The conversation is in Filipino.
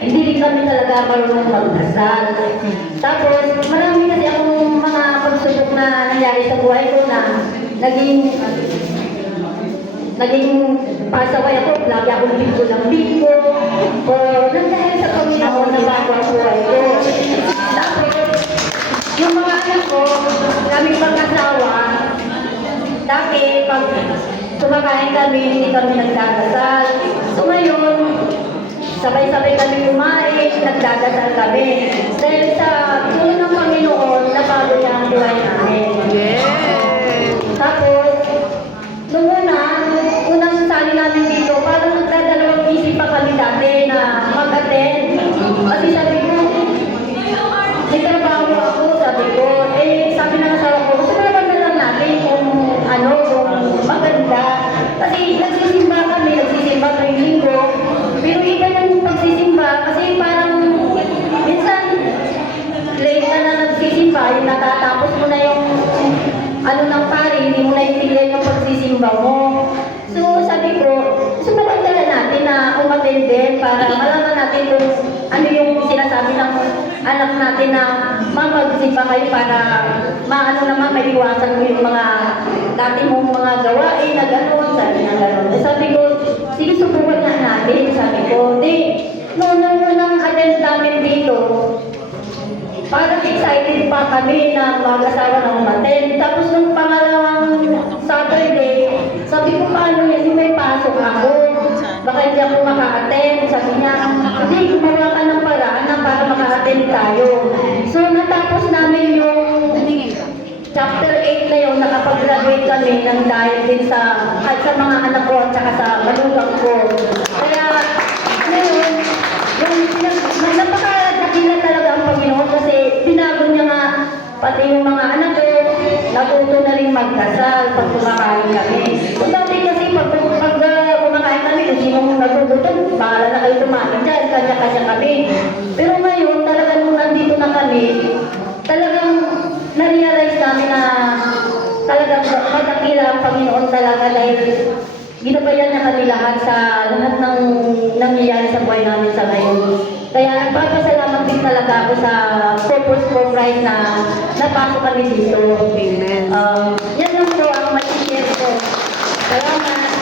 hindi rin kami talaga marunong magdasal. Tapos, marami kasi akong mga pagsubok na nangyari sa buhay ko na naging pasaway ako, lagi akong bingko ng bingko, o nangyari sa Panginoon na bago ang buhay ko. Tapos, yung mga anak ko, kaming pag-asawa, dati, pag kumakain kami, hindi kami nagdadasal. So ngayon, sabay-sabay kami kumain, nagdadasal kami. Dahil sa tulong ng Panginoon, nabago niya ang buhay namin. Tapos, nung unang sali namin dito, parang nagdadalawang isip pa kami dati na mag-attend. Kasi sabi ko, may trabaho ako, sabi ko. Sabi ng asawa ko, sumaban na lang natin kung maganda. Kasi nagsisimba kami, nagsisimba tuwing linggo. Pero iba yung pagsisimba kasi parang minsan late ka na nagsisimba, yung natatapos mo na yung ng pari, hindi mo na itigil yung pagsisimba mo. So sabi ko, sumaban na natin na umattend din para malaman natin kung ano yung sinasabi ng anak natin na mamagsimba kayo para maiwasan mo yung mga dati mong mga gawain na gano'n, sabi na gano'n. Sabi ko, sige subukan na natin, sabi ko. Noong attend namin dito, parang excited pa kami na mag-asawa ng umattend. Tapos nung pangalawang Saturday, sabi ko, paano yan, may pasok ako. Baka hindi ako maka-attend. Sabi niya, hindi, gumawa ka ng paraan na para maka-attend tayo. So natapos namin yung Chapter 8 na yun, nakapag-graduate kami ng dahil din sa mga anak ko at saka sa manugang ko. Kaya, ngayon, napakadakilan talaga ang Panginoon kasi binago niya nga pati yung mga anak ko, natuto na rin magdasal pag kumakain kami. So dati kasi pag kumakain kami, kung sinong natutunan, bahala na kayo kumain dyan, kanya-kanya kami. Pero ngayon, talagang nung nandito na kami, talagang na-realize namin na talagang madakila ang Panginoon talaga dahil ginabayan niya kami lahat sa lahat ng nangyayari sa buhay namin sa ngayon. Kaya nagpapasalamat din talaga ako sa Purpose for Christ na napasok kami dito. Amen. Yan lang po ang may share ko. Salamat.